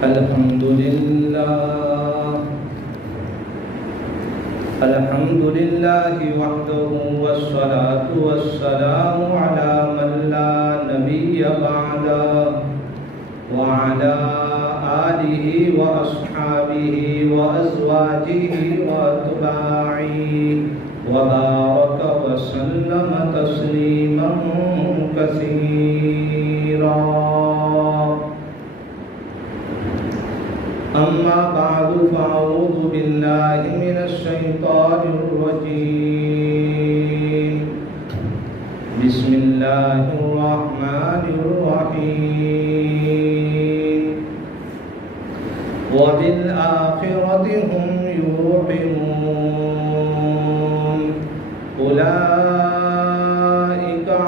الحمد لله وحده والصلاة والسلام على من لا نبي بعده وعلى آله وأصحابه وأزواجه وأتباعه وبارك وسلم تسليما كثيرا. أما بعد فأعوذ بالله من الشيطان الرجيم. بسم الله الرحمن الرحيم. وبالآخرة هم يوقنون. أولئك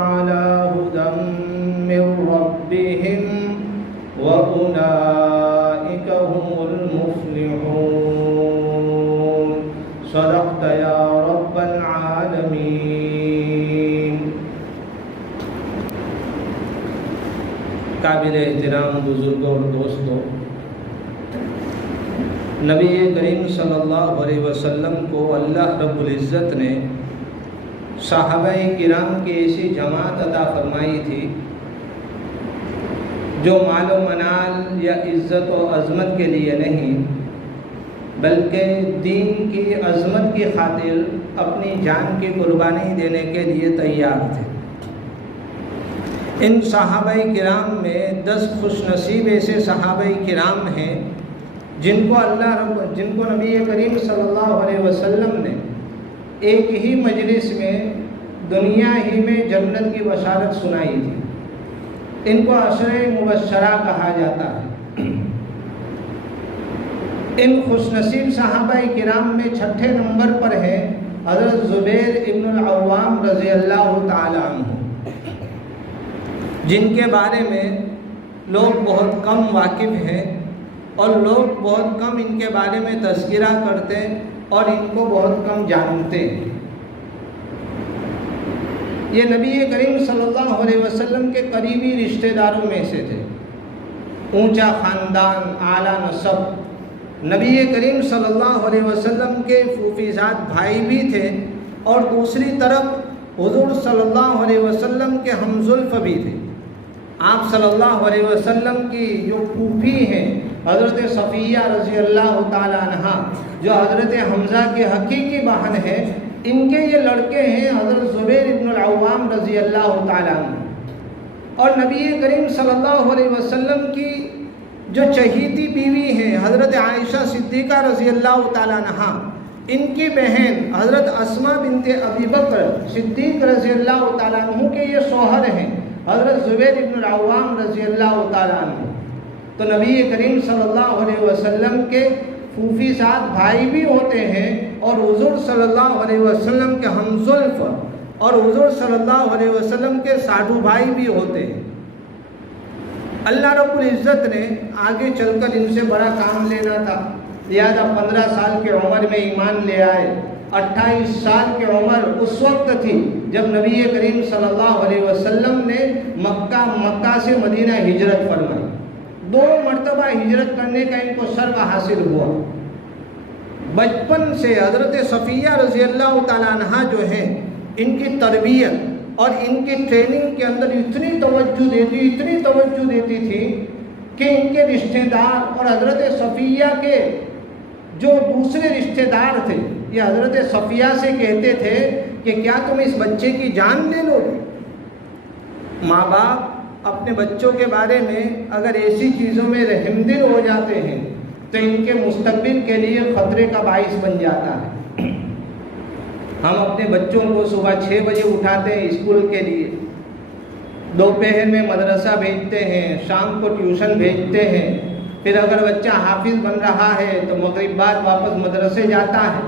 على هدى من ربهم وأولئك هم المفلحون. صدقت يا رب العالمين. قابل احترام بزرگوں اور دوستوں، نبی کریم صلی اللہ علیہ وسلم کو اللہ رب العزت نے صحابہ کرام کی ایسی جماعت عطا فرمائی تھی جو مال و منال یا عزت و عظمت کے لیے نہیں بلکہ دین کی عظمت کی خاطر اپنی جان کی قربانی دینے کے لیے تیار تھے. ان صحابہ کرام میں 10 خوش نصیب ایسے صحابہ کرام ہیں جن کو نبی کریم صلی اللہ علیہ وسلم نے ایک ہی مجلس میں دنیا ہی میں جنت کی بشارت سنائی تھی. ان کو عشرہ مبشرہ کہا جاتا ہے. ان خوش نصیب صحابہ کرام میں 6 نمبر پر ہیں حضرت زبیر ابن العوام رضی اللہ تعالی عنہ، جن کے بارے میں لوگ بہت کم واقف ہیں اور لوگ بہت کم ان کے بارے میں تذکرہ کرتے اور ان کو بہت کم جانتے ہیں. یہ نبی کریم صلی اللہ علیہ وسلم کے قریبی رشتہ داروں میں سے تھے. اونچا خاندان، اعلیٰ نسب. نبی کریم صلی اللہ علیہ وسلم کے پھوپھیزاد بھائی بھی تھے اور دوسری طرف حضور صلی اللہ علیہ وسلم کے ہمزلف بھی تھے. آپ صلی اللہ علیہ وسلم کی جو پھوپھی ہیں حضرت صفیہ رضی اللہ تعالی عنہا، جو حضرت حمزہ کے حقیقی بہن ہے، ان کے یہ لڑکے ہیں حضرت زبیر ابن العوام رضی اللہ تعالی عنہ. اور نبی کریم صلی اللہ علیہ وسلم کی جو چہیتی بیوی ہیں حضرت عائشہ صدیقہ رضی اللہ تعالی عنہا، ان کی بہن حضرت اسماء بنت ابی بکر صدیق رضی اللہ تعالی عنہ کے یہ شوہر ہیں حضرت زبیر ابن العوام رضی اللہ تعالی عنہ. تو نبی کریم صلی اللہ علیہ وسلم کے پھوپھی زاد بھائی بھی ہوتے ہیں اور حضور صلی اللہ علیہ وسلم کے ہمزلف اور حضور صلی اللہ علیہ وسلم کے ساڈو بھائی بھی ہوتے ہیں. اللہ رب العزت نے آگے چل کر ان سے بڑا کام لینا تھا، لہذا 15 سال کی عمر میں ایمان لے آئے. 28 سال کی عمر اس وقت تھی جب نبی کریم صلی اللہ علیہ وسلم نے مکہ سے مدینہ ہجرت فرمائی. 2 مرتبہ ہجرت کرنے کا ان کو شرف حاصل ہوا. بچپن سے حضرت صفیہ رضی اللہ تعالیٰ عنہ جو ہیں، ان کی تربیت اور ان کی ٹریننگ کے اندر اتنی توجہ دیتی تھی کہ ان کے رشتہ دار اور حضرت صفیہ کے جو دوسرے رشتہ دار تھے یہ حضرت صفیہ سے کہتے تھے کہ کیا تم اس بچے کی جان لے لو. ماں باپ اپنے بچوں کے بارے میں اگر ایسی چیزوں میں رحمدل ہو جاتے ہیں تو ان کے مستقبل کے لیے خطرے کا باعث بن جاتا ہے. ہم اپنے بچوں کو صبح 6 بجے اٹھاتے ہیں اسکول کے لیے، دوپہر میں مدرسہ بھیجتے ہیں، شام کو ٹیوشن بھیجتے ہیں، پھر اگر بچہ حافظ بن رہا ہے تو مغرب بعد واپس مدرسے جاتا ہے.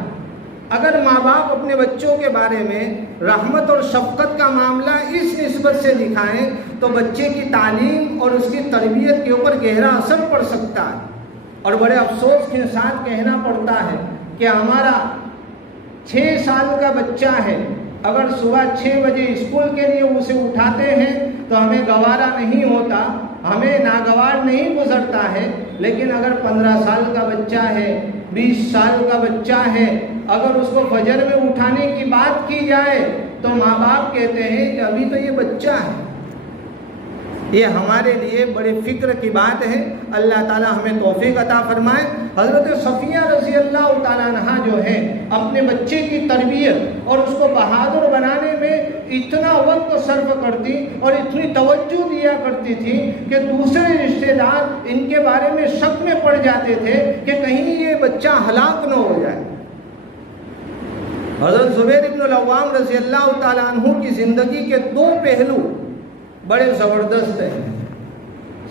اگر ماں باپ اپنے بچوں کے بارے میں رحمت اور شفقت کا معاملہ اس نسبت سے دکھائیں تو بچے کی تعلیم اور اس کی تربیت کے اوپر گہرا اثر پڑ سکتا ہے. اور بڑے افسوس کے ساتھ کہنا پڑتا ہے کہ ہمارا 6 سال کا بچہ ہے، اگر صبح 6 بجے اسکول کے لیے اسے اٹھاتے ہیں تو ہمیں گوارا نہیں ہوتا، ہمیں ناگوار نہیں گزرتا ہے لیکن اگر 15 سال کا بچہ ہے، 20 سال کا بچہ ہے، اگر اس کو فجر میں اٹھانے کی بات کی جائے تو ماں باپ کہتے ہیں کہ ابھی تو یہ بچہ ہے۔ یہ ہمارے لیے بڑے فکر کی بات ہے۔ اللہ تعالیٰ ہمیں توفیق عطا فرمائے۔ حضرت صفیہ رضی اللہ تعالیٰ عنہ جو ہے اپنے بچے کی تربیت اور اس کو بہادر بنانے میں اتنا وقت صرف کرتی اور اتنی توجہ دیا کرتی تھی کہ دوسرے رشتہ دار ان کے بارے میں شک میں پڑ جاتے تھے کہ کہیں یہ بچہ ہلاک نہ ہو جائے۔ حضرت زبیر بن العوام رضی اللہ تعالیٰ عنہ کی زندگی کے 2 پہلو بڑے زبردست ہیں۔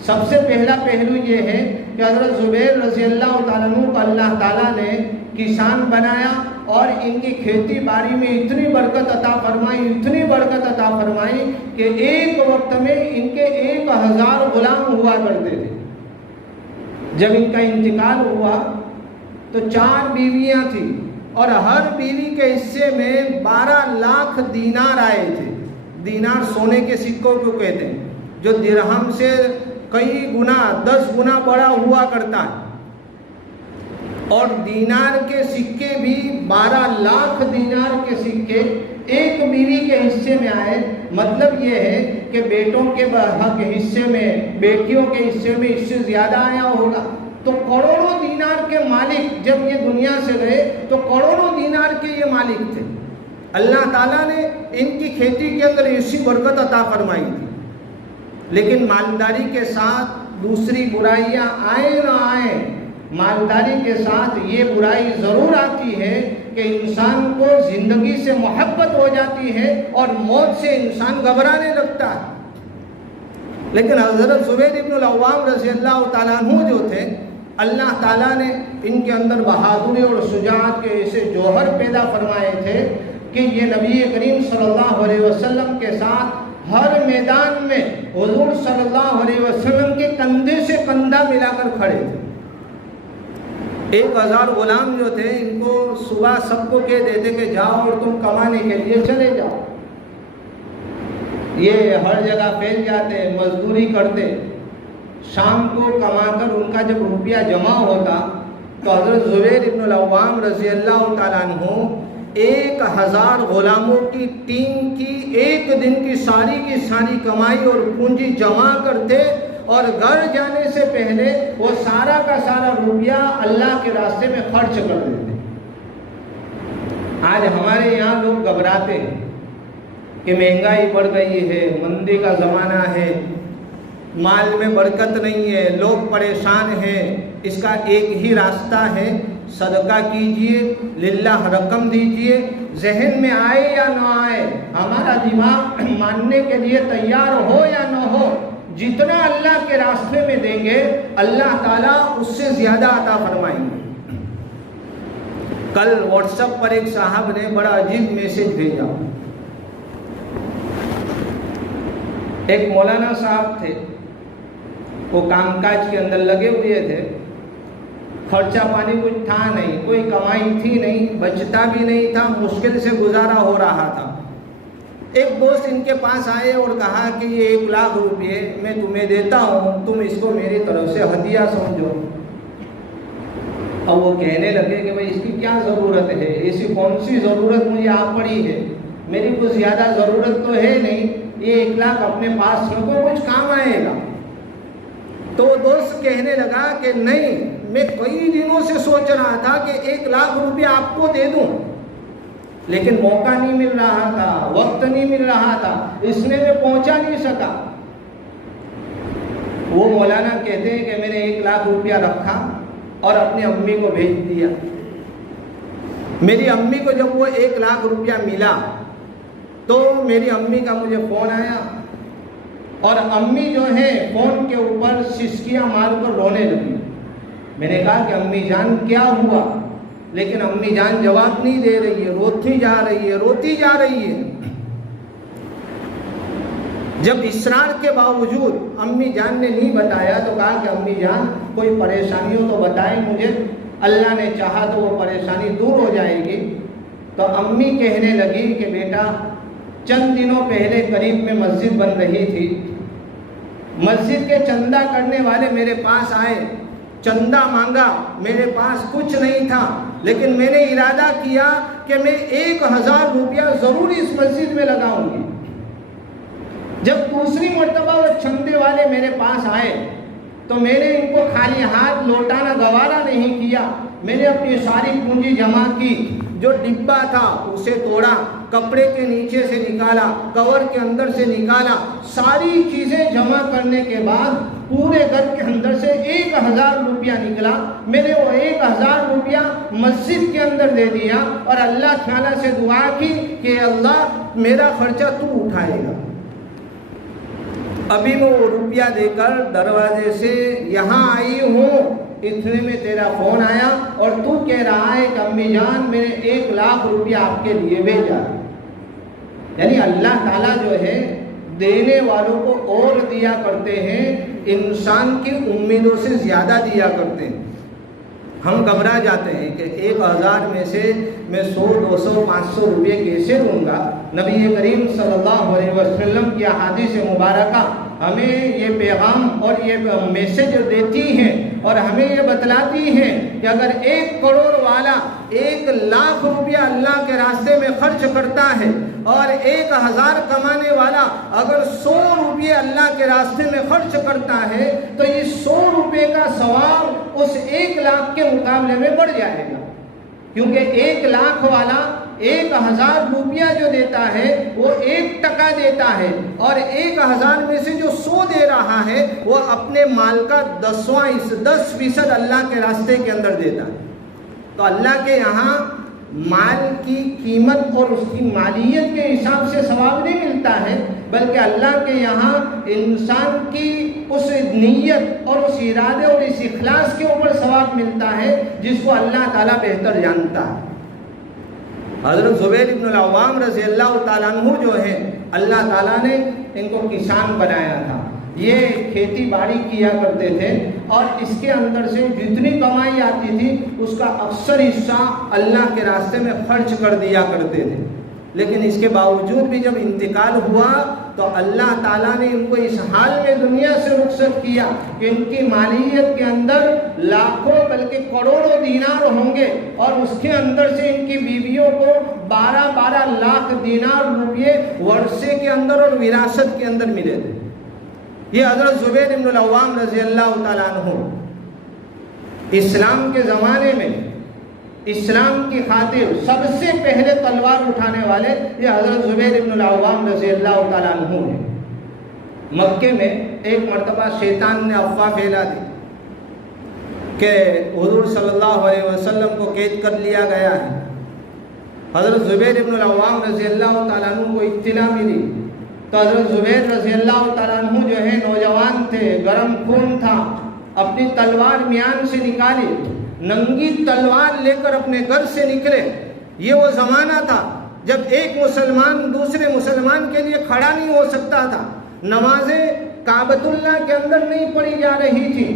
سب سے پہلا پہلو یہ ہے کہ حضرت زبیر رضی اللہ تعالیٰ عنہ کو اللہ تعالیٰ نے کسان بنایا اور ان کی کھیتی باڑی میں اتنی برکت عطا فرمائی، اتنی برکت عطا فرمائی کہ ایک وقت میں ان کے 1000 غلام ہوا کرتے تھے۔ جب ان کا انتقال ہوا تو 4 بیویاں تھیں اور ہر بیوی کے حصے میں 12 لاکھ دینار آئے تھے۔ دینار سونے کے سکوں کو کہتے ہیں، جو درہم سے کئی گنا 10 گنا بڑا ہوا کرتا ہے، اور دینار کے سکے بھی 12 لاکھ دینار کے سکے ایک بیوی کے حصے میں آئے۔ مطلب یہ ہے کہ بیٹوں کے حصے میں، بیٹیوں کے حصے میں اس سے زیادہ آیا ہوگا۔ تو کروڑوں دینار کے مالک جب یہ دنیا سے گئے تو کروڑوں دینار کے یہ مالک تھے۔ اللہ تعالیٰ نے ان کی کھیتی کے اندر ایسی برکت عطا فرمائی تھی، لیکن مالداری کے ساتھ دوسری برائیاں آئیں نہ آئیں، مالداری کے ساتھ یہ برائی ضرور آتی ہے کہ انسان کو زندگی سے محبت ہو جاتی ہے اور موت سے انسان گھبرانے لگتا ہے۔ لیکن حضرت زبیر بن العوام رضی اللہ تعالیٰ عنہ جو تھے، اللہ تعالیٰ نے ان کے اندر بہادری اور شجاعت کے ایسے جوہر پیدا فرمائے تھے کہ یہ نبی کریم صلی اللہ علیہ وسلم کے ساتھ ہر میدان میں حضور صلی اللہ علیہ وسلم کے کندھے سے کندھا ملا کر کھڑے تھے۔ 1000 غلام جو تھے ان کو صبح سب کو کہہ دیتے کہ جاؤ اور تم کمانے کے لیے چلے جاؤ۔ یہ ہر جگہ پھیل جاتے، مزدوری کرتے، شام کو کما کر ان کا جب روپیہ جمع ہوتا تو حضرت زبیر بن العوام رضی اللہ تعالیٰ عنہ 1000 غلاموں کی ٹیم کی ایک دن کی ساری کمائی اور پونجی جمع کرتے اور گھر جانے سے پہلے وہ سارا کا سارا روپیہ اللہ کے راستے میں خرچ کر دیتے۔ آج ہمارے یہاں لوگ گھبراتے ہیں کہ مہنگائی بڑھ گئی ہے، مندی کا زمانہ ہے، مال میں برکت نہیں ہے، لوگ پریشان ہیں۔ اس کا ایک ہی راستہ ہے، صدقہ کیجئے، للہ رقم دیجئے، ذہن میں آئے یا نہ آئے، ہمارا دماغ ماننے کے لیے تیار ہو یا نہ ہو، جتنا اللہ کے راستے میں دیں گے اللہ تعالیٰ اس سے زیادہ عطا فرمائیں گے۔ کل واٹس ایپ پر ایک صاحب نے بڑا عجیب میسج بھیجا۔ ایک مولانا صاحب تھے، وہ کام کاج کے اندر لگے ہوئے تھے، خرچہ پانی کچھ تھا نہیں، کوئی کمائی تھی نہیں، بچتا بھی نہیں تھا، مشکل سے گزارا ہو رہا تھا۔ ایک دوست ان کے پاس آئے اور کہا کہ یہ 1 لاکھ روپے میں تمہیں دیتا ہوں، تم اس کو میری طرف سے ہدیہ سمجھو۔ اب وہ کہنے لگے کہ بھائی اس کی کیا ضرورت ہے، ایسی کون سی ضرورت مجھے آ پڑی ہے، میری کچھ زیادہ ضرورت تو ہے نہیں، یہ 1 لاکھ اپنے پاس رکھو، کچھ کام آئے گا۔ تو وہ دوست کہنے لگا کہ نہیں، میں کئی دنوں سے سوچ رہا تھا کہ 1 لاکھ روپیہ آپ کو دے دوں، لیکن موقع نہیں مل رہا تھا، وقت نہیں مل رہا تھا، اس لیے میں پہنچا نہیں سکا۔ وہ مولانا کہتے ہیں کہ میں نے 1 لاکھ روپیہ رکھا اور اپنی امی کو بھیج دیا۔ میری امی کو جب وہ 1 لاکھ روپیہ ملا تو میری امی کا مجھے فون آیا، اور امی جو ہے فون کے اوپر سسکیاں مار کر رونے لگی۔ میں نے کہا کہ امی جان کیا ہوا؟ لیکن امی جان جواب نہیں دے رہی ہے، روتی جا رہی ہے۔ جب اصرار کے باوجود امی جان نے نہیں بتایا تو کہا کہ امی جان کوئی پریشانی ہو تو بتائیں مجھے، اللہ نے چاہا تو وہ پریشانی دور ہو جائے گی۔ تو امی کہنے لگی کہ بیٹا چند دنوں پہلے قریب میں مسجد بن رہی تھی، مسجد کے چندہ کرنے والے میرے پاس آئے چندہ مانگا، میرے پاس کچھ نہیں تھا، لیکن میں نے ارادہ کیا کہ میں 1000 روپیہ ضرور اس مسجد میں لگاؤں گی۔ جب دوسری مرتبہ وہ چندے والے میرے پاس آئے تو میں نے ان کو خالی ہاتھ لوٹانا گوارا نہیں کیا، میں نے اپنی ساری پونجی جمع کی، جو ڈبہ تھا اسے توڑا، کپڑے کے نیچے سے نکالا، کور کے اندر سے نکالا، ساری چیزیں جمع کرنے کے بعد پورے گھر کے اندر سے 1000 روپیہ نکلا۔ میں نے وہ 1000 روپیہ مسجد کے اندر دے دیا اور اللہ تعالیٰ سے دعا کی کہ اللہ میرا خرچہ تو اٹھائے گا۔ ابھی میں وہ روپیہ دے کر دروازے سے یہاں آئی ہوں، اتنے میں تیرا فون آیا اور تو کہہ رہا ہے کہ امی جان میں نے 1 لاکھ روپیہ آپ کے لیے بھیجا۔ یعنی اللہ تعالیٰ جو ہے دینے والوں کو اور دیا کرتے ہیں، انسان کی امیدوں سے زیادہ دیا کرتے ہیں۔ ہم گھبرا جاتے ہیں کہ 1000 میں سے میں 100 200 500 روپے کیسے دوں گا۔ نبی کریم صلی اللہ علیہ وسلم کی احادیث مبارکہ ہمیں یہ پیغام اور یہ میسج دیتی ہیں اور ہمیں یہ بتلاتی ہیں کہ اگر 1 کروڑ والا 1 لاکھ روپیہ اللہ کے راستے میں خرچ کرتا ہے اور 1000 کمانے والا اگر 100 روپے اللہ کے راستے میں خرچ کرتا ہے تو یہ 100 روپے کا ثواب اس 1 لاکھ کے مقابلے میں بڑھ جائے گا، کیونکہ 1 لاکھ والا 1000 روپیہ جو دیتا ہے وہ 1% دیتا ہے، اور 1000 میں سے جو 100 دے رہا ہے وہ اپنے مال کا 10% اللہ کے راستے کے اندر دیتا ہے۔ تو اللہ کے یہاں مال کی قیمت اور اس کی مالیت کے حساب سے ثواب نہیں ملتا ہے، بلکہ اللہ کے یہاں انسان کی اس نیت اور اس ارادے اور اس اخلاص کے اوپر ثواب ملتا ہے جس کو اللہ تعالیٰ بہتر جانتا ہے۔ حضرت زبیر ابن العوام رضی اللہ تعالیٰ عنہ جو ہیں، اللہ تعالیٰ نے ان کو کسان بنایا تھا، یہ کھیتی باڑی کیا کرتے تھے اور اس کے اندر سے جتنی کمائی آتی تھی اس کا اکثر حصہ اللہ کے راستے میں خرچ کر دیا کرتے تھے۔ لیکن اس کے باوجود بھی جب انتقال ہوا تو اللہ تعالیٰ نے ان کو اس حال میں دنیا سے رخصت کیا کہ ان کی مالیت کے اندر لاکھوں بلکہ کروڑوں دینار ہوں گے، اور اس کے اندر سے ان کی بیویوں کو 12 لاکھ دینار روپیے ورثے کے اندر اور وراثت کے اندر ملے تھے۔ یہ حضرت زبیر بن العوام رضی اللہ تعالیٰ عنہ اسلام کے زمانے میں اسلام کی خاطر سب سے پہلے تلوار اٹھانے والے یہ حضرت زبیر بن العوام رضی اللہ تعالیٰ عنہ ہیں۔ مکے میں ایک مرتبہ شیطان نے افواہ پھیلا دی کہ حضور صلی اللہ علیہ وسلم کو قید کر لیا گیا ہے۔ حضرت زبیر بن العوام رضی اللہ تعالیٰ عنہ کو اطلاع ملی تو حضرت زبیر رضی اللہ تعالیٰ عنہ جو ہے نوجوان تھے، گرم خون تھا، اپنی تلوار میان سے نکالی، ننگی تلوار لے کر اپنے گھر سے نکلے۔ یہ وہ زمانہ تھا جب ایک مسلمان دوسرے مسلمان کے لیے کھڑا نہیں ہو سکتا تھا، نمازیں کعبۃ اللہ کے اندر نہیں پڑھی جا رہی تھی،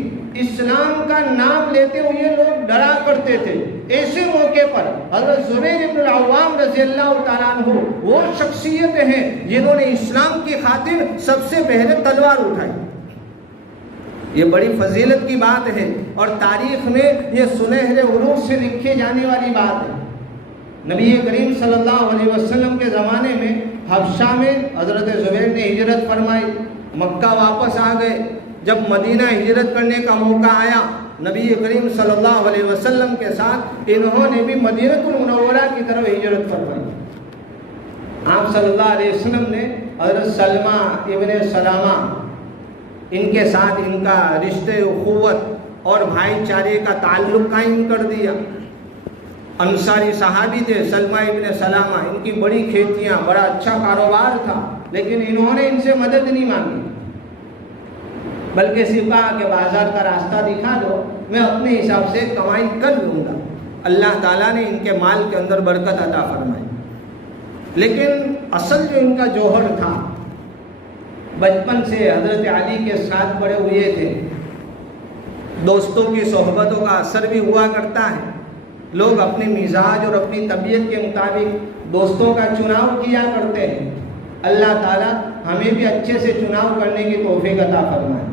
اسلام کا نام لیتے ہوئے لوگ ڈرا کرتے تھے۔ ایسے موقع پر حضرت زبیر بن العوام رضی اللہ تعالیٰ عنہ وہ شخصیت ہیں جنہوں نے اسلام کی خاطر سب سے پہلے تلوار اٹھائی۔ یہ بڑی فضیلت کی بات ہے اور تاریخ میں یہ سنہرے حروف سے لکھی جانے والی بات ہے۔ نبی کریم صلی اللہ علیہ وسلم کے زمانے میں حبشہ میں حضرت زبیر نے ہجرت فرمائی، مکہ واپس آ گئے۔ جب مدینہ ہجرت کرنے کا موقع آیا نبی کریم صلی اللہ علیہ وسلم کے ساتھ انہوں نے بھی مدینہ المنورہ کی طرف ہجرت فرمائی۔ آپ صلی اللہ علیہ وسلم نے حضرت سلمہ ابن سلامہ ان کے ساتھ ان کا رشتے اخوت اور بھائی چارے کا تعلق قائم کر دیا۔ انصاری صحابی تھے سلمہ ابن سلامہ، ان کی بڑی کھیتیاں، بڑا اچھا کاروبار تھا، لیکن انہوں نے ان سے مدد نہیں مانگی، بلکہ صرف کہا کہ بازار کا راستہ دکھا دو، میں اپنے حساب سے کمائی کر لوں گا۔ اللہ تعالیٰ نے ان کے مال کے اندر برکت عطا فرمائی، لیکن اصل جو ان کا جوہر تھا، بچپن سے حضرت علی کے ساتھ بڑے ہوئے تھے، دوستوں کی صحبتوں کا اثر بھی ہوا کرتا ہے۔ لوگ اپنے مزاج اور اپنی طبیعت کے مطابق دوستوں کا چناؤ کیا کرتے ہیں۔ اللہ تعالیٰ ہمیں بھی اچھے سے چناؤ کرنے کی توفیق عطا فرمائے۔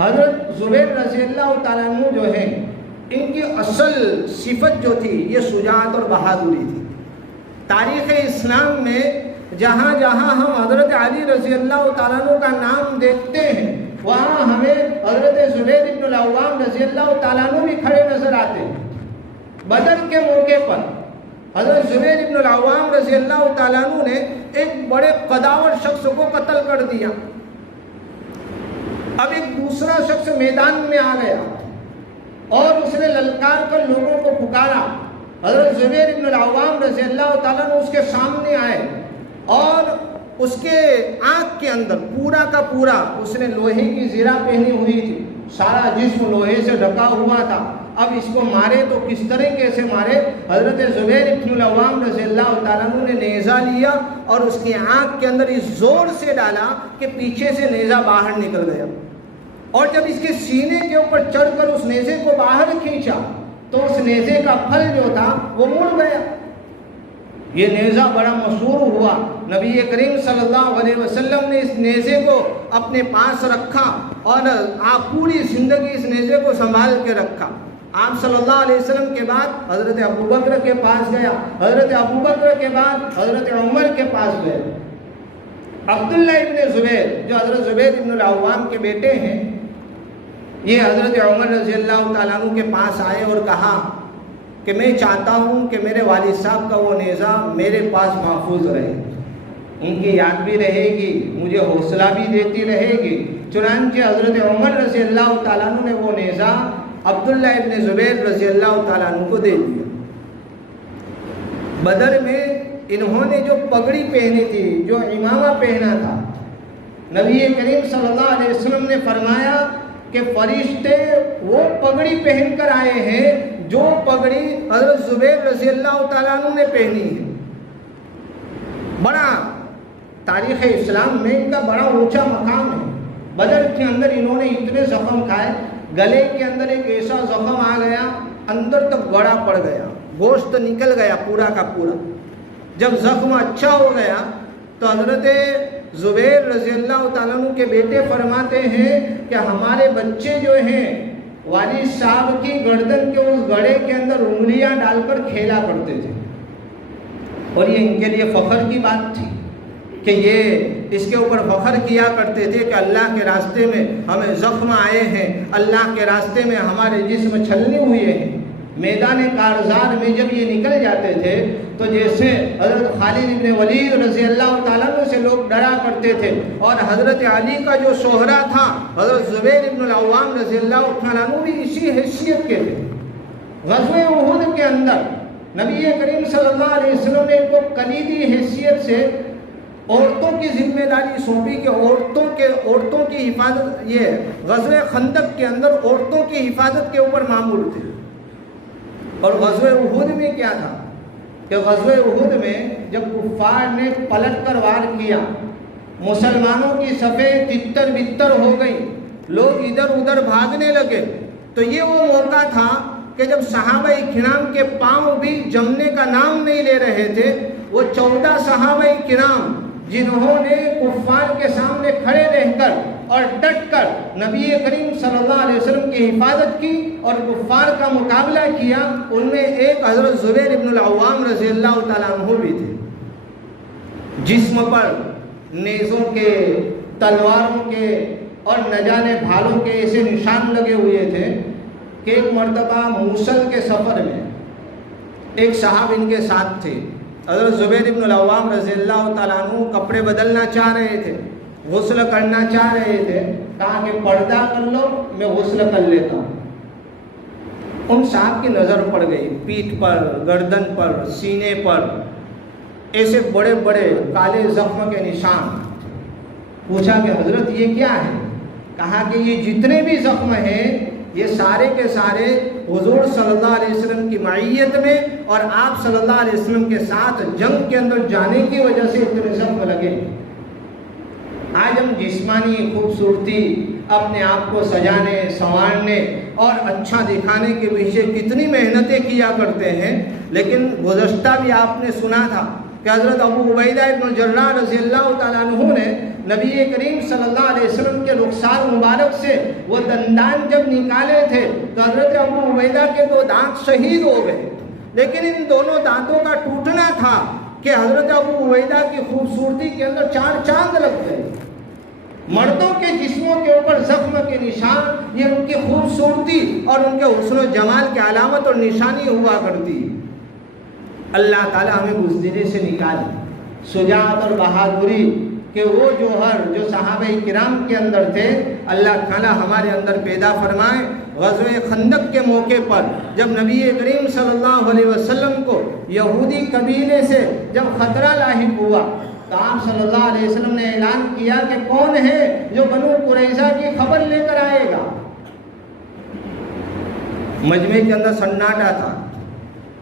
حضرت زبیر رضی اللہ تعالیٰ عنہ جو ہیں ان کی اصل صفت جو تھی یہ شجاعت اور بہادری تھی۔ تاریخ اسلام میں جہاں جہاں ہم حضرت علی رضی اللہ تعالیٰ عنہ کا نام دیکھتے ہیں وہاں ہمیں حضرت زبیر بن العوام رضی اللہ تعالیٰ عنہ بھی کھڑے نظر آتے ہیں۔ بدر کے موقع پر حضرت زبیر بن العوام رضی اللہ تعالیٰ عنہ نے ایک بڑے قداور شخص کو قتل کر دیا۔ اب ایک دوسرا شخص میدان میں آ گیا اور اس نے للکار کر لوگوں کو پکارا۔ حضرت زبیر بن العوام رضی اللہ تعالیٰ عنہ اس کے سامنے آئے اور اس کے آنکھ کے اندر پورا کا پورا اس نے لوہے کی زرہ پہنی ہوئی تھی، سارا جسم لوہے سے ڈھکا ہوا تھا۔ اب اس کو مارے تو کس طریقے سے مارے؟ حضرت زبیر بن العوام رضی اللہ تعالیٰ عنہ نے نیزہ لیا اور اس کی آنکھ کے اندر اس زور سے ڈالا کہ پیچھے سے نیزہ باہر نکل گیا، اور جب اس کے سینے کے اوپر چڑھ کر اس نیزے کو باہر کھینچا تو اس نیزے کا پھل جو تھا وہ مڑ گیا۔ یہ نیزہ بڑا مشہور ہوا، نبی کریم صلی اللہ علیہ وسلم نے اس نیزے کو اپنے پاس رکھا اور آپ پوری زندگی اس نیزے کو سنبھال کے رکھا۔ آپ صلی اللہ علیہ وسلم کے بعد حضرت ابوبکر کے پاس گیا، حضرت ابوبکر کے بعد حضرت عمر کے پاس گئے۔ عبداللہ ابن زبیر جو حضرت زبیر ابن العوام کے بیٹے ہیں، یہ حضرت عمر رضی اللہ تعالیٰ عنہ کے پاس آئے اور کہا کہ میں چاہتا ہوں کہ میرے والد صاحب کا وہ نیزہ میرے پاس محفوظ رہے، ان کی یاد بھی رہے گی، مجھے حوصلہ بھی دیتی رہے گی۔ چنانچہ حضرت عمر رضی اللہ تعالیٰ عنہ نے وہ نیزہ عبداللہ ابن زبیر رضی اللہ تعالیٰ عنہ کو دے دیا۔ بدر میں انہوں نے جو پگڑی پہنی تھی، جو امامہ پہنا تھا، نبی کریم صلی اللہ علیہ وسلم نے فرمایا کہ فرشتے وہ پگڑی پہن کر آئے ہیں جو پگڑی حضرت زبیر رضی اللہ تعالیٰ عنہ نے پہنی ہے۔ بڑا تاریخ اسلام میں ان کا بڑا اونچا مقام ہے۔ بدر کے اندر انہوں نے اتنے زخم کھائے، گلے کے اندر ایک ایسا زخم آ گیا اندر تک گڑا پڑ گیا، گوشت نکل گیا پورا کا پورا۔ جب زخم اچھا ہو گیا تو حضرت زبیر رضی اللہ تعالیٰ عنہ کے بیٹے فرماتے ہیں کہ ہمارے بچے جو ہیں والد صاحب کی گردن کے اس گڑے کے اندر انگلیاں ڈال کر کھیلا کرتے تھے، اور یہ ان کے لیے فخر کی بات تھی کہ یہ اس کے اوپر فخر کیا کرتے تھے کہ اللہ کے راستے میں ہمیں زخم آئے ہیں، اللہ کے راستے میں ہمارے جسم چھلنے ہوئے ہیں۔ میدان کارزار میں جب یہ نکل جاتے تھے تو جیسے حضرت خالد بن ولید رضی اللہ تعالیٰ عنہ سے لوگ ڈرا کرتے تھے، اور حضرت علی کا جو شوہرا تھا حضرت زبیر بن العوام رضی اللہ تعالیٰ عنہ بھی اسی حیثیت کے تھے۔ غزوہ احد کے اندر نبی کریم صلی اللہ علیہ وسلم نے ان کو کلیدی حیثیت سے عورتوں کی ذمہ داری سونپی کہ عورتوں کی حفاظت، یہ غزوہ خندق کے اندر عورتوں کی حفاظت کے اوپر معمول تھے۔ اور غزوہ احد میں کیا تھا کہ غزوہ احد میں جب کفار نے پلٹ کر وار کیا، مسلمانوں کی صفیں تتر بتر ہو گئی، لوگ ادھر ادھر بھاگنے لگے، تو یہ وہ موقع تھا کہ جب صحابہ کرام کے پاؤں بھی جمنے کا نام نہیں لے رہے تھے۔ وہ 14 صحابہ کرام جنہوں نے کفار کے سامنے کھڑے رہ کر اور ڈٹ کر نبی کریم صلی اللہ علیہ وسلم کی حفاظت کی اور کفار کا مقابلہ کیا، ان میں ایک حضرت زبیر بن العوام رضی اللہ تعالیٰ عنہ بھی تھے۔ جسم پر نیزوں کے، تلواروں کے اور نہ جانے بھالوں کے ایسے نشان لگے ہوئے تھے کہ ایک مرتبہ موصل کے سفر میں ایک صاحب ان کے ساتھ تھے۔ حضرت زبیر بن العوام رضی اللہ تعالیٰ عنہ کپڑے بدلنا چاہ رہے تھے، غسل کرنا چاہ رہے تھے، کہا کہ پردہ کر لو میں غسل کر لیتا ہوں۔ ان صاحب کی نظر پڑ گئی پیٹھ پر، گردن پر، سینے پر ایسے بڑے بڑے کالے زخم کے نشان۔ پوچھا کہ حضرت یہ کیا ہے؟ کہا کہ یہ جتنے بھی زخم ہیں یہ سارے کے سارے حضور صلی اللہ علیہ وسلم کی معیت میں اور آپ صلی اللہ علیہ وسلم کے ساتھ جنگ کے اندر جانے کی وجہ سے اتنے زخم لگے۔ آج ہم جسمانی خوبصورتی، اپنے آپ کو سجانے سنوارنے اور اچھا دکھانے کے پیچھے کتنی محنتیں کیا کرتے ہیں، لیکن گزشتہ بھی آپ نے سنا تھا کہ حضرت ابو عبیدہ ابن الجراح رضی اللہ تعالیٰ عنہ نے نبی کریم صلی اللہ علیہ وسلم کے رخسار مبارک سے وہ دندان جب نکالے تھے تو حضرت ابو عبیدہ کے 2 دانت شہید ہو گئے، لیکن ان دونوں دانتوں کا ٹوٹنا تھا کہ حضرت ابو عبیدہ کی خوبصورتی کے اندر 4 چاند لگ گئے۔ مردوں کے جسموں کے اوپر زخم کے نشان یہ ان کی خوبصورتی اور ان کے حسن و جمال کی علامت اور نشانی ہوا کرتی۔ اللہ تعالیٰ ہمیں بزدلی سے نکالے، شجاعت اور بہادری کہ وہ جوہر جو صحابہ کرام کے اندر تھے اللہ تعالیٰ ہمارے اندر پیدا فرمائے۔ غزوہ خندق کے موقع پر جب نبی کریم صلی اللہ علیہ وسلم کو یہودی قبیلے سے جب خطرہ لاحق ہوا تو آپ صلی اللہ علیہ وسلم نے اعلان کیا کہ کون ہے جو بنو قریظہ کی خبر لے کر آئے گا۔ مجمع کے اندر سناٹا تھا،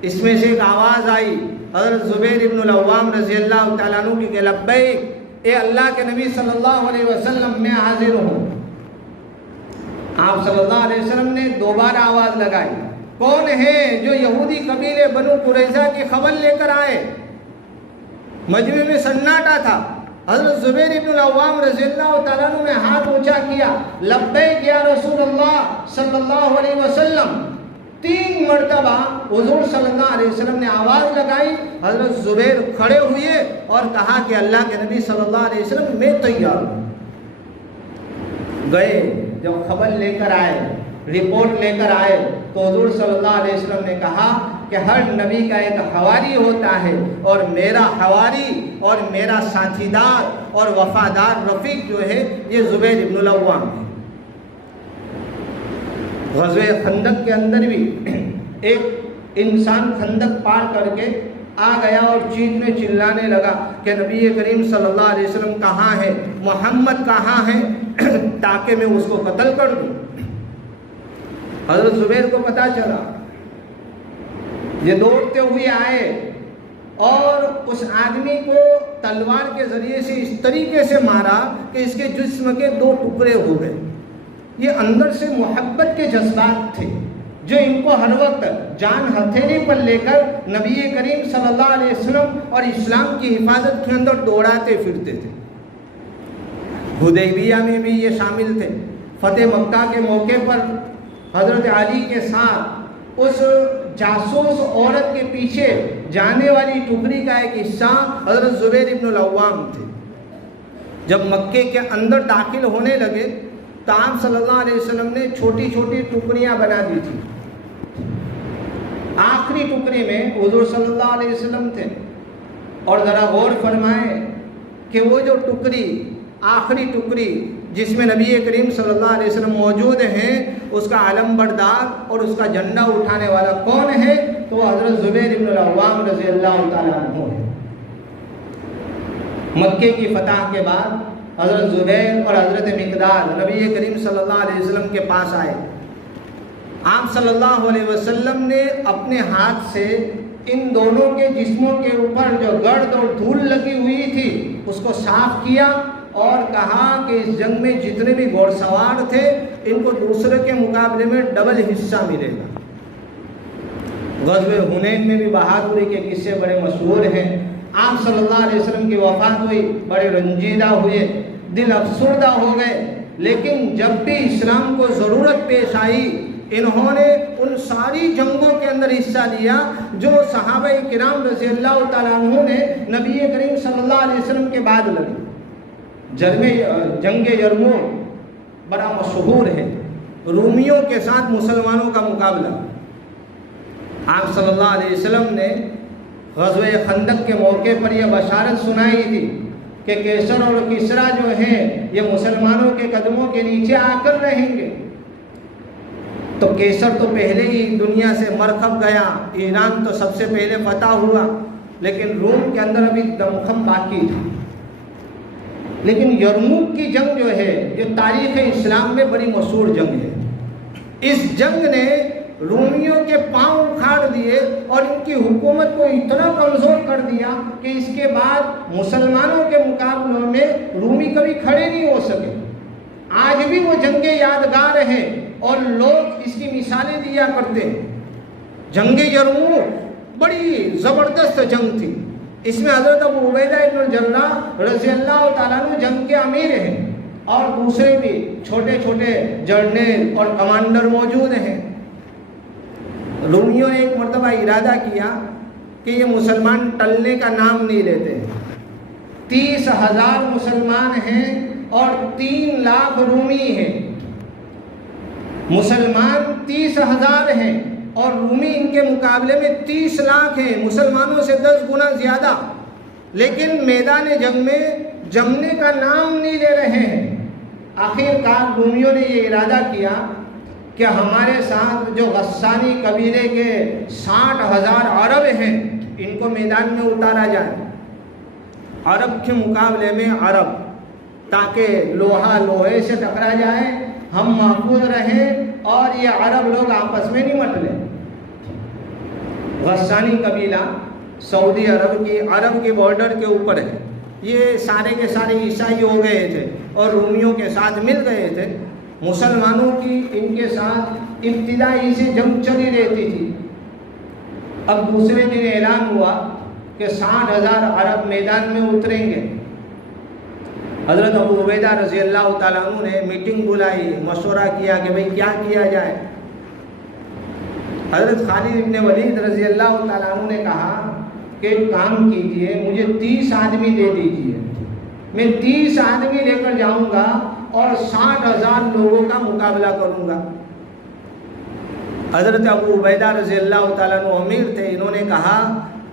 اس میں سے ایک آواز آئی، حضرت زبیر ابن العوام رضی اللہ تعالیٰ عنہ کی کہ لبیک، اے اللہ کے نبی صلی اللہ علیہ وسلم میں حاضر ہوں۔ آپ صلی اللہ علیہ وسلم نے دوبارہ آواز لگائی، کون ہے جو یہودی قبیلے بنو قریظہ کی خبر لے کر آئے؟ مجمع میں سناٹا تھا۔ حضرت زبیر ابن العوام رضی اللہ تعالیٰ عنہ نے ہاتھ اونچا کیا، لبیک یا رسول اللہ صلی اللہ علیہ وسلم۔ 3 مرتبہ حضور صلی اللہ علیہ وسلم نے آواز لگائی، حضرت زبیر کھڑے ہوئے اور کہا کہ اللہ کے نبی صلی اللہ علیہ وسلم میں تیار ہوں۔ گئے، جب خبر لے کر آئے، رپورٹ لے کر آئے تو حضور صلی اللہ علیہ وسلم نے کہا کہ ہر نبی کا ایک حواری ہوتا ہے اور میرا حواری اور میرا ساتھی دار اور وفادار رفیق جو ہے یہ زبیر ابن العوام ہے۔ غزوہ خندق کے اندر بھی ایک انسان خندق پار کر کے آ گیا اور چیخنے چلانے لگا کہ نبی کریم صلی اللہ علیہ وسلم کہاں ہے، محمد کہاں ہے تاکہ میں اس کو قتل کر دوں۔ حضرت زبیر کو پتا چلا، یہ دوڑتے ہوئے آئے اور اس آدمی کو تلوار کے ذریعے سے اس طریقے سے مارا کہ اس کے جسم کے 2 ٹکڑے ہو گئے۔ یہ اندر سے محبت کے جذبات تھے جو ان کو ہر وقت جان ہتھیلی پر لے کر نبی کریم صلی اللہ علیہ وسلم اور اسلام کی حفاظت کے اندر دوڑاتے پھرتے تھے۔ حدیبیہ میں بھی یہ شامل تھے۔ فتح مکہ کے موقع پر حضرت علی کے ساتھ اس جاسوس عورت کے پیچھے جانے والی ٹکڑی کا ایک حصہ حضرت زبیر ابن العوام تھے۔ جب مکے کے اندر داخل ہونے لگے تو آپ صلی اللہ علیہ وسلم نے چھوٹی چھوٹی ٹکڑیاں بنا دی تھی۔ آخری ٹکڑے میں حضور صلی اللہ علیہ وسلم تھے، اور ذرا غور فرمائیں کہ وہ جو ٹکڑی، آخری ٹکڑی جس میں نبی کریم صلی اللہ علیہ وسلم موجود ہیں، اس کا علم بردار اور اس کا جھنڈا اٹھانے والا کون ہے؟ تو وہ حضرت زبیر ابن العوام رضی اللہ تعالیٰ عنہ ہے۔ مکے کی فتح کے بعد حضرت زبیر اور حضرت مقداد نبی کریم صلی اللہ علیہ وسلم کے پاس آئے۔ آپ صلی اللہ علیہ وسلم نے اپنے ہاتھ سے ان دونوں کے جسموں کے اوپر جو گرد اور دھول لگی ہوئی تھی اس کو صاف کیا اور کہا کہ اس جنگ میں جتنے بھی گھوڑ سوار تھے ان کو دوسرے کے مقابلے میں ڈبل حصہ ملے گا۔ غزوہ حنین میں بھی بہادری کے قصے بڑے مشہور ہیں۔ آپ صلی اللہ علیہ وسلم کی وفات ہوئی، بڑے رنجیدہ ہوئے، دل افسردہ ہو گئے، لیکن جب بھی اسلام کو ضرورت پیش آئی انہوں نے ان ساری جنگوں کے اندر حصہ لیا جو صحابہ کرام رضی اللہ تعالیٰ عنہ نے نبی کریم صلی اللہ علیہ وسلم کے بعد لڑی۔ جنگ یرموک بڑا مشہور ہے، رومیوں کے ساتھ مسلمانوں کا مقابلہ۔ آپ صلی اللہ علیہ وسلم نے غزوہ خندق کے موقع پر یہ بشارت سنائی تھی کہ کیسر اور کسرا جو ہیں یہ مسلمانوں کے قدموں کے نیچے آ کر رہیں گے۔ تو کیسر تو پہلے ہی دنیا سے مرکب گیا، ایران تو سب سے پہلے فتح ہوا، لیکن روم کے اندر ابھی دمخم باقی تھا۔ لیکن یرموک کی جنگ جو ہے یہ تاریخ اسلام میں بڑی مشہور جنگ ہے۔ اس جنگ نے رومیوں کے پاؤں اکھاڑ دیے اور ان کی حکومت کو اتنا کمزور کر دیا کہ اس کے بعد مسلمانوں کے مقابلوں میں رومی کبھی کھڑے نہیں ہو سکے۔ آج بھی وہ جنگیں یادگار ہیں اور لوگ اس کی مثالیں دیا کرتے ہیں۔ جنگ یرموک بڑی زبردست جنگ تھی۔ اس میں حضرت ابو عبیدہ ابن الجراح رضی اللہ تعالیٰ عنہ جنگ کے امیر ہیں، اور دوسرے بھی چھوٹے چھوٹے جرنیل اور کمانڈر موجود ہیں۔ رومیوں نے ایک مرتبہ ارادہ کیا کہ یہ مسلمان ٹلنے کا نام نہیں لیتے۔ 30,000 مسلمان ہیں اور 3 لاکھ رومی ہیں۔ مسلمان 30,000 ہیں اور رومی ان کے مقابلے میں 30 لاکھ ہیں، مسلمانوں سے 10 گنا زیادہ، لیکن میدان جنگ میں جمنے کا نام نہیں لے رہے ہیں۔ آخر کار رومیوں نے یہ ارادہ کیا کہ ہمارے ساتھ جو غسانی قبیلے کے 60,000 عرب ہیں ان کو میدان میں اتارا جائے، عرب کے مقابلے میں عرب، تاکہ لوہا لوہے سے ٹکرا جائے، ہم محفوظ رہیں اور یہ عرب لوگ آپس میں نہیں مٹ لیں۔ غسانی قبیلہ سعودی عرب کی بارڈر کے اوپر ہے، یہ سارے کے سارے عیسائی ہو گئے تھے اور رومیوں کے ساتھ مل گئے تھے۔ مسلمانوں کی ان کے ساتھ ابتدائی سے جنگ چلی رہتی تھی۔ اب دوسرے دن اعلان ہوا کہ 60,000 عرب میدان میں اتریں گے۔ حضرت ابو عبیدہ رضی اللہ تعالیٰ عنہ نے میٹنگ بلائی، مشورہ کیا کہ بھئی کیا کیا جائے۔ حضرت خالد ابن ولید رضی اللہ تعالیٰ عنہ نے کہا کہ ایک کام کیجئے، مجھے 30 آدمی دے دیجئے، میں 30 آدمی لے کر جاؤں گا اور 60,000 لوگوں کا مقابلہ کروں گا۔ حضرت ابو عبیدہ رضی اللہ تعالیٰ عنہ امیر تھے، انہوں نے کہا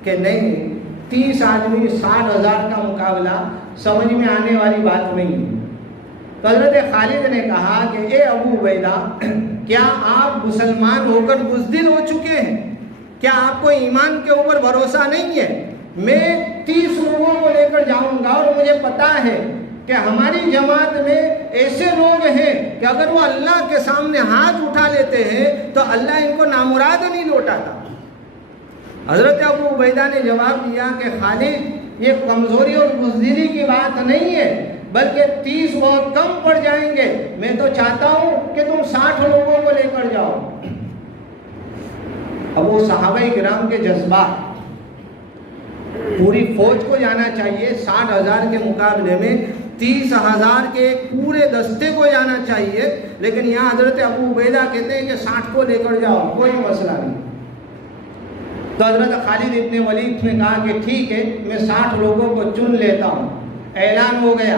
کہ نہیں، 30 آدمی 60,000 کا مقابلہ سمجھ میں آنے والی بات نہیں ہے۔ تو حضرت خالد نے کہا کہ اے ابو عبیدہ، کیا آپ مسلمان ہو کر بزدل ہو چکے ہیں؟ کیا آپ کو ایمان کے اوپر بھروسہ نہیں ہے؟ میں 30 لوگوں کو لے کر جاؤں گا اور مجھے پتا ہے کہ ہماری جماعت میں ایسے لوگ ہیں کہ اگر وہ اللہ کے سامنے ہاتھ اٹھا لیتے ہیں تو اللہ ان کو نامراد نہیں لوٹاتا۔ حضرت ابو عبیدہ نے جواب دیا کہ خالد، یہ کمزوری اور بزدلی کی بات نہیں ہے، بلکہ 30 بہت کم پڑ جائیں گے، میں تو چاہتا ہوں کہ تم 60 لوگوں کو لے کر جاؤ۔ اب وہ صحابہ کرام کے جذبات، پوری فوج کو جانا چاہیے، 60,000 کے مقابلے میں 30,000 کے پورے دستے کو جانا چاہیے، لیکن یہاں حضرت ابو عبیدہ کہتے ہیں کہ 60 کو لے کر جاؤ، کوئی مسئلہ نہیں۔ تو حضرت خالد ابن ولید نے کہا کہ ٹھیک ہے، میں 60 لوگوں کو چن لیتا ہوں۔ اعلان ہو گیا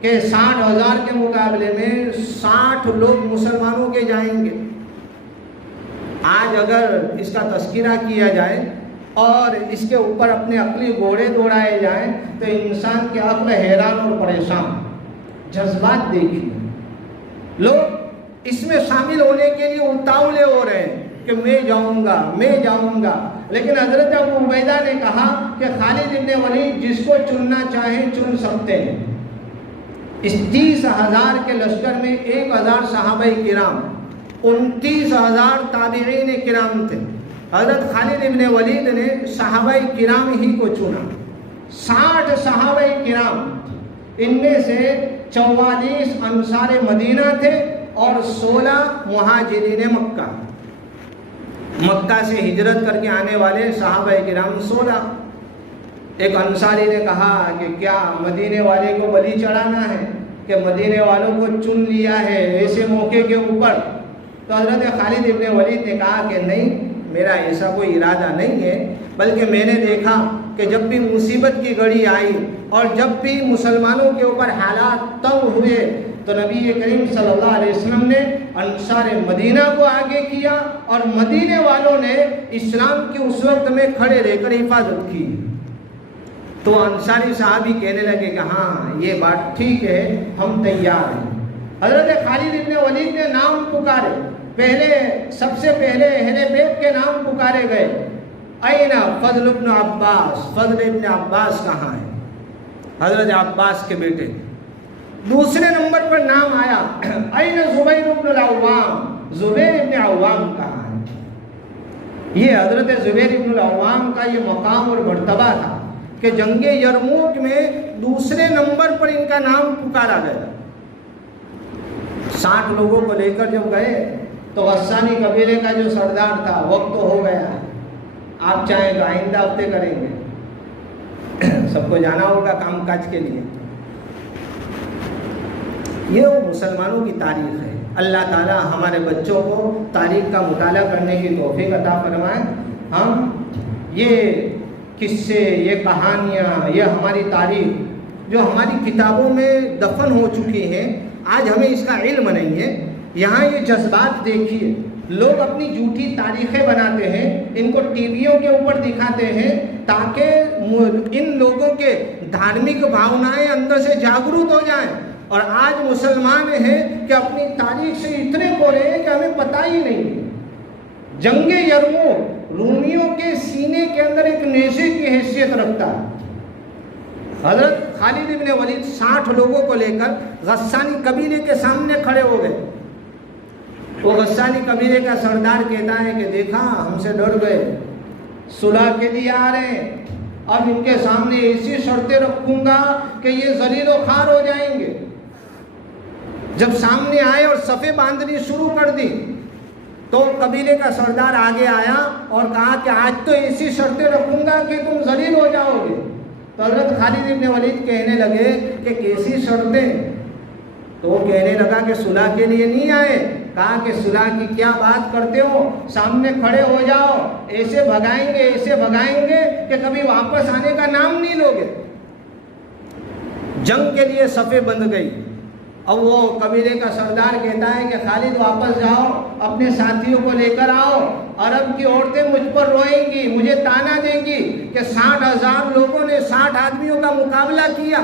کہ 60,000 کے مقابلے میں 60 لوگ مسلمانوں کے جائیں گے۔ آج اگر اس کا تذکرہ کیا جائے اور اس کے اوپر اپنے عقلی گھوڑے دوڑائے جائیں تو انسان کے عقل حیران اور پریشان۔ جذبات دیکھیے، لوگ اس میں شامل ہونے کے لیے اتاولے ہو رہے ہیں کہ میں جاؤں گا، لیکن حضرت ابو عبیدہ نے کہا کہ خالد ابن ولید جس کو چننا چاہیں چن سکتے ہیں۔ اس 30,000 کے لشکر میں 1,000 صحابہ کرام، 29,000 تابعین کرام تھے۔ حضرت خالد ابن ولید نے صحابہ کرام ہی کو چنا، 60 صحابہ کرام، ان میں سے 44 انصار مدینہ تھے اور 16 مہاجرین مکہ سے ہجرت کر کے آنے والے صحابہ کرام 16۔ ایک انصاری نے کہا کہ کیا مدینے والے کو بلی چڑھانا ہے کہ مدینے والوں کو چن لیا ہے ایسے موقع کے اوپر؟ تو حضرت خالد ابن ولید نے کہا کہ نہیں، میرا ایسا کوئی ارادہ نہیں ہے، بلکہ میں نے دیکھا کہ جب بھی مصیبت کی گھڑی آئی اور جب بھی مسلمانوں کے اوپر حالات تنگ ہوئے تو نبی کریم صلی اللہ علیہ وسلم نے انصار مدینہ کو آگے کیا اور مدینے والوں نے اسلام کی اس وقت میں کھڑے رہ کر حفاظت کی۔ تو انصاری صحابی کہنے لگے کہ ہاں یہ بات ٹھیک ہے، ہم تیار ہیں۔ حضرت خالد ابن ولید نے نام پکارے، سب سے پہلے اہل بیت کے نام پکارے گئے۔ اینا فضل ابن عباس، فضل ابن عباس کہاں ہے؟ حضرت عباس کے بیٹے۔ دوسرے نمبر پر نام آیا، این زبیر ابن العوام، زبیر ابن عوام کہاں ہے؟ یہ حضرت زبیر ابن العوام کا یہ مقام اور مرتبہ تھا کہ جنگ یرموک میں دوسرے نمبر پر ان کا نام پکارا گیا۔ 60 لوگوں کو لے کر جب گئے تو غسانی قبیلے کا جو سردار تھا، وقت تو ہو گیا ہے، آپ چاہیں تو آئندہ ہفتے کریں گے، سب کو جانا ہوگا کام کاج کے لیے. یہ وہ مسلمانوں کی تاریخ ہے. اللہ تعالیٰ ہمارے بچوں کو تاریخ کا مطالعہ کرنے کی توفیق عطا فرمائے. ہم یہ قصے، یہ کہانیاں، یہ ہماری تاریخ جو ہماری کتابوں میں دفن ہو چکی ہیں، آج ہمیں اس کا علم نہیں ہے. یہاں یہ جذبات دیکھیے، لوگ اپنی جھوٹی تاریخیں بناتے ہیں، ان کو ٹی ویوں کے اوپر دکھاتے ہیں تاکہ ان لوگوں کے دھارمک بھاونائیں اندر سے جاگرت ہو جائیں. اور آج مسلمان ہیں کہ اپنی تاریخ سے اتنے کھوے ہیں کہ ہمیں پتہ ہی نہیں. جنگ یرموک رومیوں کے سینے کے اندر ایک نیزے کی حیثیت رکھتا ہے. حضرت خالد ابن ولید 60 لوگوں کو لے کر غسانی قبیلے کے سامنے کھڑے ہو گئے. وہ غسانی قبیلے کا سردار کہتا ہے کہ دیکھا ہم سے ڈر گئے، صلح کے لیے آ رہے ہیں، اب ان کے سامنے ایسی شرطیں رکھوں گا کہ یہ ذلیل و خوار ہو جائیں گے. جب سامنے آئے اور صفیں باندھنی شروع کر دی تو قبیلے کا سردار آگے آیا اور کہا کہ آج تو ایسی شرطیں رکھوں گا کہ تم ذلیل ہو جاؤ گے. تو حضرت خالد ابن ولید کہنے لگے کہ کیسی شرطیں؟ تو وہ کہنے لگا کہ صلح کے لیے نہیں آئے. کہا کہ صلح کی کیا بات کرتے ہو، سامنے کھڑے ہو جاؤ، ایسے بھگائیں گے کہ کبھی واپس آنے کا نام نہیں لوگے. جنگ کے لیے صفیں بندھ گئی. اب وہ قبیلے کا سردار کہتا ہے کہ خالد واپس جاؤ، اپنے ساتھیوں کو لے کر آؤ. عرب کی عورتیں مجھ پر روئیں گی، مجھے تانا دیں گی کہ 60,000 لوگوں نے 60 آدمیوں کا مقابلہ کیا.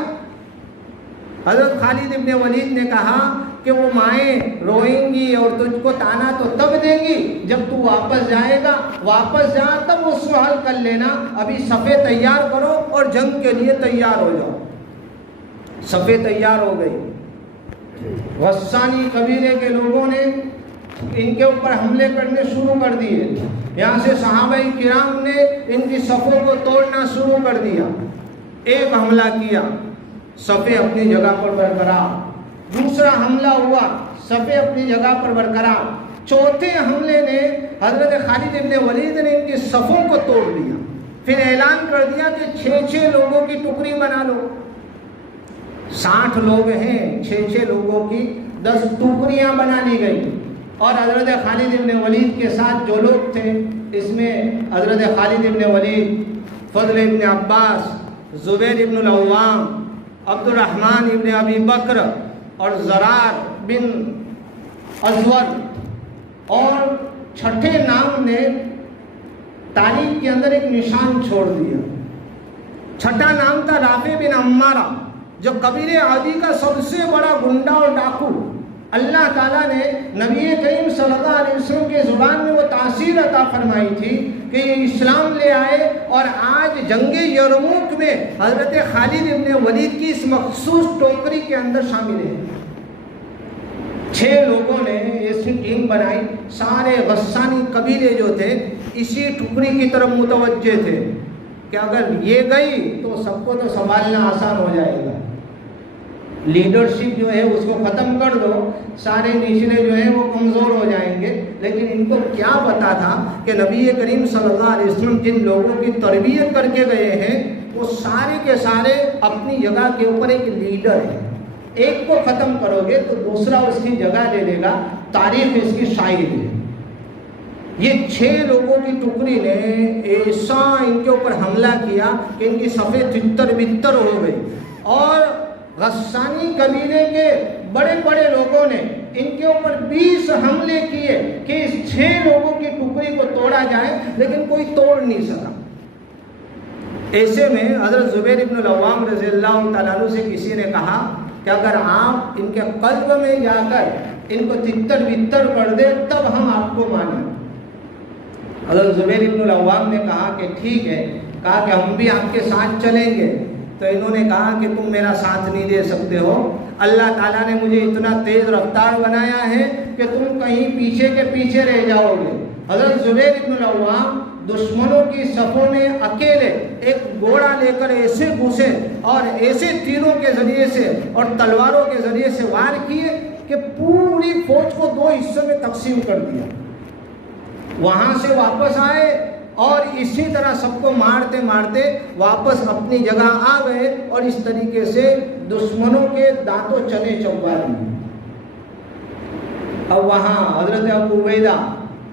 حضرت خالد ابن ولید نے کہا کہ وہ مائیں روئیں گی اور تجھ کو تانا تو تب دیں گی جب تو واپس جائے گا. واپس جا تب اس کو حل کر لینا. ابھی صفیں تیار کرو اور جنگ کے لیے تیار ہو جاؤ. صفیں تیار ہو گئی. غسانی قبیلے کے لوگوں نے ان کے اوپر حملے کرنے شروع کر دیے. یہاں سے صحابہ کرام نے ان کی صفوں کو توڑنا شروع کر دیا. ایک حملہ کیا، صفیں اپنی جگہ پر برقرار. دوسرا حملہ ہوا، صفیں اپنی جگہ پر برقرار. چوتھے حملے نے حضرت خالد ابن ولید نے ان کی صفوں کو توڑ دیا. پھر اعلان کر دیا کہ 6 لوگوں کی ٹکڑی بنا لو. 60 لوگ ہیں، 6 لوگوں کی 10 ٹکڑیاں بنا لی گئی. اور حضرت خالد ابن ولید کے ساتھ جو لوگ تھے، اس میں حضرت خالد ابن ولید، فضل ابن عباس، زبیر ابن العوام، عبد الرحمن ابن ابی بکر اور زرار بن ازور. اور چھٹے نام نے تاریخ کے اندر ایک نشان چھوڑ دیا. چھٹا نام تھا رافع بن عمارہ، جو قبیلے عادی کا سب سے بڑا گنڈا اور ڈاکو. اللہ تعالیٰ نے نبی کریم صلی اللہ علیہ وسلم کے زبان میں وہ تاثیر عطا فرمائی تھی کہ یہ اسلام لے آئے اور آج جنگ یرموک میں حضرت خالد ابن ولید کی اس مخصوص ٹوکری کے اندر شامل ہیں. 6 لوگوں نے ایسی ٹیم بنائی. سارے غسانی قبیلے جو تھے اسی ٹکڑی کی طرف متوجہ تھے کہ اگر یہ گئی تو سب کو تو سنبھالنا آسان ہو جائے گا. لیڈرشپ جو ہے اس کو ختم کر دو، سارے نچلے جو ہیں وہ کمزور ہو جائیں گے. لیکن ان کو کیا پتا تھا کہ نبی کریم صلی اللہ علیہ وسلم جن لوگوں کی تربیت کر کے گئے ہیں وہ سارے کے سارے اپنی جگہ کے اوپر ایک لیڈر ہے. ایک کو ختم کرو گے تو دوسرا اس کی جگہ لے لے گا. تاریخ اس کی شاہد ہے. یہ 6 لوگوں کی ٹکڑی نے ایسا ان کے اوپر حملہ کیا کہ ان کی صفیں تتر بتر ہو گئی. اور غسانی قبیلے کے بڑے بڑے لوگوں نے ان کے اوپر 20 حملے کیے کہ اس 6 لوگوں کی ٹکڑی کو توڑا جائے، لیکن کوئی توڑ نہیں سکا. ایسے میں حضرت زبیر ابن العوام رضی اللہ تعالیٰ عنہ سے کسی نے کہا کہ اگر آپ ان کے قلب میں جا کر ان کو تتر بتر کر دے تب ہم آپ کو مانیں. حضرت زبیر ابن العوام نے کہا کہ ٹھیک ہے. کہا کہ ہم بھی آپ کے ساتھ چلیں گے. تو انہوں نے کہا کہ تم میرا ساتھ نہیں دے سکتے ہو. اللہ تعالیٰ نے مجھے اتنا تیز رفتار بنایا ہے کہ تم کہیں پیچھے کے پیچھے رہ جاؤ گے. حضرت زبیر ابن العوام دشمنوں کی صفوں میں اکیلے ایک گھوڑا لے کر ایسے گھسے اور ایسے تیروں کے ذریعے سے اور تلواروں کے ذریعے سے وار کیے کہ پوری فوج کو 2 حصوں میں تقسیم کر دیا. وہاں سے واپس آئے اور اسی طرح سب کو مارتے مارتے واپس اپنی جگہ آ گئے اور اس طریقے سے دشمنوں کے دانتوں چنے چبا دیے۔ اب وہاں حضرت ابو عبیدہ،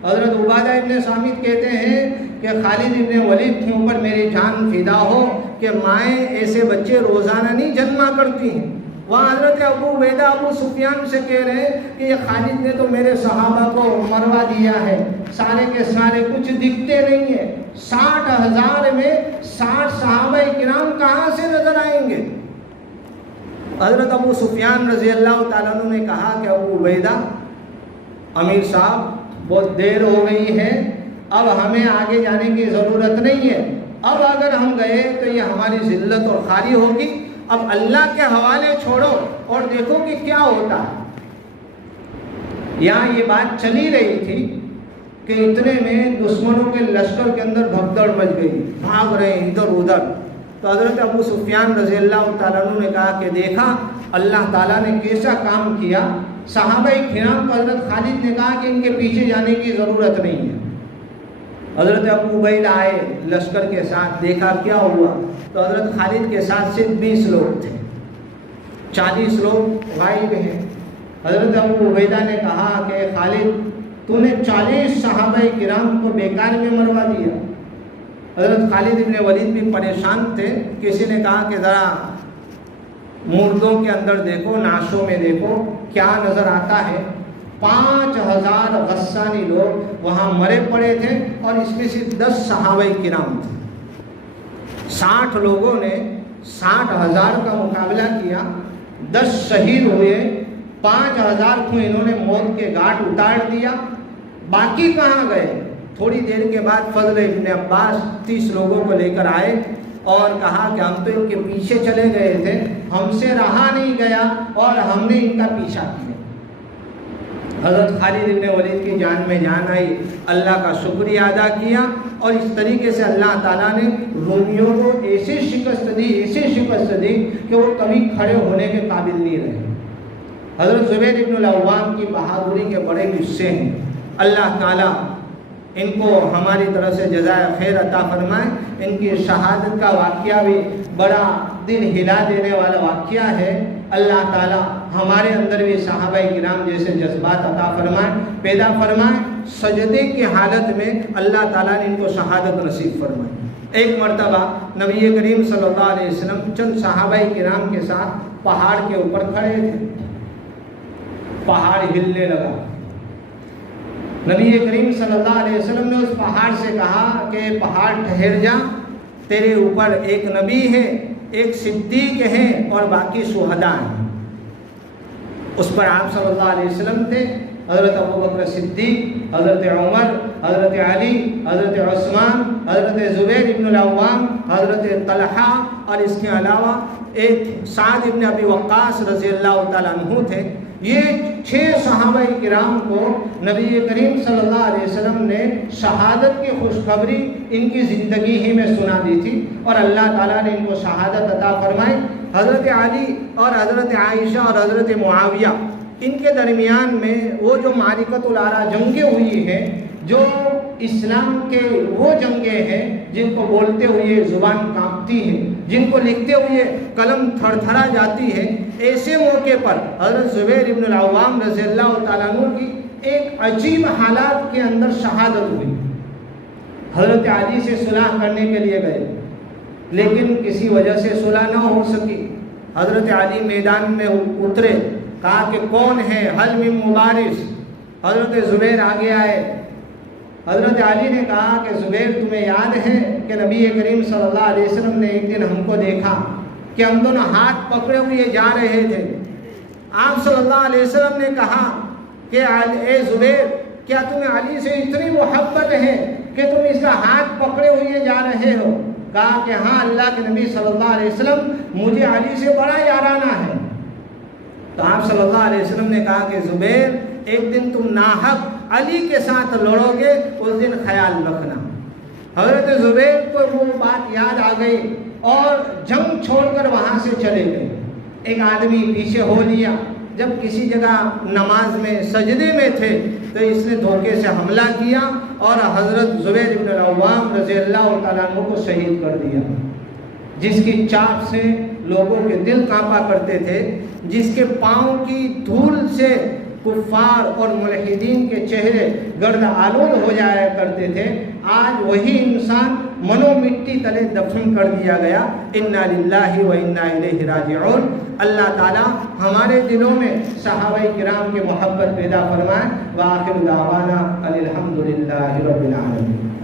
حضرت عبادہ ابن صامت کہتے ہیں کہ خالد ابن ولید کے اوپر میری جان فدا ہو کہ مائیں ایسے بچے روزانہ نہیں جنما کرتی ہیں۔ وہاں حضرت ابو عبیدہ ابو سفیان سے کہہ رہے ہیں کہ یہ خالد نے تو میرے صحابہ کو مروا دیا ہے، سارے کے سارے کچھ دکھتے نہیں ہیں، 60,000 میں 60 صحابہ کرام کہاں سے نظر آئیں گے؟ حضرت ابو سفیان رضی اللہ تعالیٰ عنہ نے کہا کہ ابو عبیدہ، امیر صاحب بہت دیر ہو گئی ہے، اب ہمیں آگے جانے کی ضرورت نہیں ہے، اب اگر ہم گئے تو یہ ہماری ذلت اور خواری ہوگی، اب اللہ کے حوالے چھوڑو اور دیکھو کہ کیا ہوتا ہے۔ یہاں یہ بات چلی رہی تھی کہ اتنے میں دشمنوں کے لشکر کے اندر بھگدڑ مچ گئی، بھاگ رہے ہیں ادھر ادھر۔ تو حضرت ابو سفیان رضی اللہ تعالیٰ عنہ نے کہا کہ دیکھا اللہ تعالیٰ نے کیسا کام کیا۔ صحابہ کرام کو حضرت خالد نے کہا کہ ان کے پیچھے جانے کی ضرورت نہیں ہے۔ حضرت ابو عبیدہ آئے لشکر کے ساتھ، دیکھا کیا ہوا، تو حضرت خالد کے ساتھ صرف 20 لوگ تھے، 40 لوگ غائب ہیں۔ حضرت ابو عبیدہ نے کہا کہ خالد تو نے 40 صحابہ کرام کو بیکار میں مروا دیا۔ حضرت خالد ابن ولید بھی پریشان تھے، کسی نے کہا کہ ذرا مردوں کے اندر دیکھو، نعشوں میں دیکھو کیا نظر آتا ہے۔ 5000 غسانی لوگ وہاں مرے پڑے تھے اور اس میں صرف 10 صحابہ کرام تھے۔ 60 لوگوں نے 60,000 کا مقابلہ کیا، 10 شہید ہوئے، 5000 کو انہوں نے موت کے گھاٹ اتار دیا۔ باقی کہاں گئے؟ تھوڑی دیر کے بعد فضل ابن عباس 30 لوگوں کو لے کر آئے اور کہا کہ ہم تو ان کے پیچھے چلے گئے تھے، ہم سے رہا نہیں گیا اور ہم نے ان کا پیچھا کیا۔ حضرت خالد ابن ولید کی جان میں جان آئی، اللہ کا شکریہ ادا کیا اور اس طریقے سے اللہ تعالیٰ نے رومیوں کو ایسے شکست دی کہ وہ کبھی کھڑے ہونے کے قابل نہیں رہے۔ حضرت زبیر ابن العوام کی بہادری کے بڑے قصے ہیں، اللہ تعالیٰ ان کو ہماری طرف سے جزائے خیر عطا فرمائے۔ ان کی شہادت کا واقعہ بھی بڑا دل ہلا دینے والا واقعہ ہے۔ اللہ تعالیٰ ہمارے اندر بھی صحابہ کرام جیسے جذبات عطا فرمائے، پیدا فرمائے۔ سجدے کی حالت میں اللہ تعالیٰ نے ان کو شہادت نصیب فرمائی۔ ایک مرتبہ نبی کریم صلی اللہ علیہ وسلم چند صحابہ کرام کے ساتھ پہاڑ کے اوپر کھڑے تھے، پہاڑ ہلنے لگا۔ نبی کریم صلی اللہ علیہ وسلم نے اس پہاڑ سے کہا کہ پہاڑ ٹھہر جا، تیرے اوپر ایک نبی ہے، ایک صدیق ہے اور باقی شہداء ہیں۔ اس پر آپ صلی اللہ علیہ وسلم تھے، حضرت ابوبکر صدیق، حضرت عمر، حضرت علی، حضرت عثمان، حضرت زبیر ابن العوام، حضرت طلحہ اور اس کے علاوہ ایک سعد ابن ابی وقاص رضی اللہ تعالیٰ عنہ تھے۔ یہ 6 صحابہ کرام کو نبی کریم صلی اللہ علیہ وسلم نے شہادت کی خوشخبری ان کی زندگی ہی میں سنا دی تھی اور اللہ تعالیٰ نے ان کو شہادت عطا فرمائی۔ حضرت علی اور حضرت عائشہ اور حضرت معاویہ، ان کے درمیان میں وہ جو معرکۃ العرا جنگیں ہوئی ہیں، جو اسلام کے وہ جنگیں ہیں جن کو بولتے ہوئے زبان کانپتی ہے، جن کو لکھتے ہوئے قلم تھر تھرا جاتی ہے، ایسے موقع پر حضرت زبیر ابن العوام رضی اللہ تعالیٰ عنہ کی ایک عجیب حالات کے اندر شہادت ہوئی۔ حضرت علی سے صلح کرنے کے لیے گئے لیکن کسی وجہ سے صلح نہ ہو سکی۔ حضرت علی میدان میں اترے، کہا کہ کون ہے حل من مبارز؟ حضرت زبیر آگے آئے۔ حضرت علی نے کہا کہ زبیر تمہیں یاد ہے کہ نبی کریم صلی اللہ علیہ وسلم نے ایک دن ہم کو دیکھا کہ ہم دونوں ہاتھ پکڑے ہوئے جا رہے تھے۔ آپ صلی اللہ علیہ وسلم نے کہا کہ اے زبیر، کیا تمہیں علی سے اتنی محبت ہے کہ تم اس کا ہاتھ پکڑے ہوئے جا رہے ہو؟ کہا کہ ہاں اللہ کے نبی صلی اللہ علیہ وسلم، مجھے علی سے بڑا یارانہ ہے۔ تو آپ صلی اللہ علیہ وسلم نے کہا کہ زبیر، ایک دن تم ناحق علی کے ساتھ لڑو گے، اس دن خیال رکھنا۔ حضرت زبیر کو وہ بات یاد آ گئی اور جنگ چھوڑ کر وہاں سے چلے گئے۔ ایک آدمی پیچھے ہو لیا، جب کسی جگہ نماز میں سجدے میں تھے تو اس نے دھوکے سے حملہ کیا اور حضرت زبیر بن العوام رضی اللہ تعالیٰ عنہ کو شہید کر دیا، جس کی چاٹ سے لوگوں کے دل کانپا کرتے تھے، جس کے پاؤں کی دھول سے کفار اور ملحدین کے چہرے گرد آلود ہو جایا کرتے تھے، آج وہی انسان منو مٹی تلے دفن کر دیا گیا۔ انا للہ و انا الیہ راجعون۔ اللہ تعالیٰ ہمارے دلوں میں صحابہ کرام کی محبت پیدا فرمائے۔ وآخر دعوانا ان الحمد للہ رب العالمین۔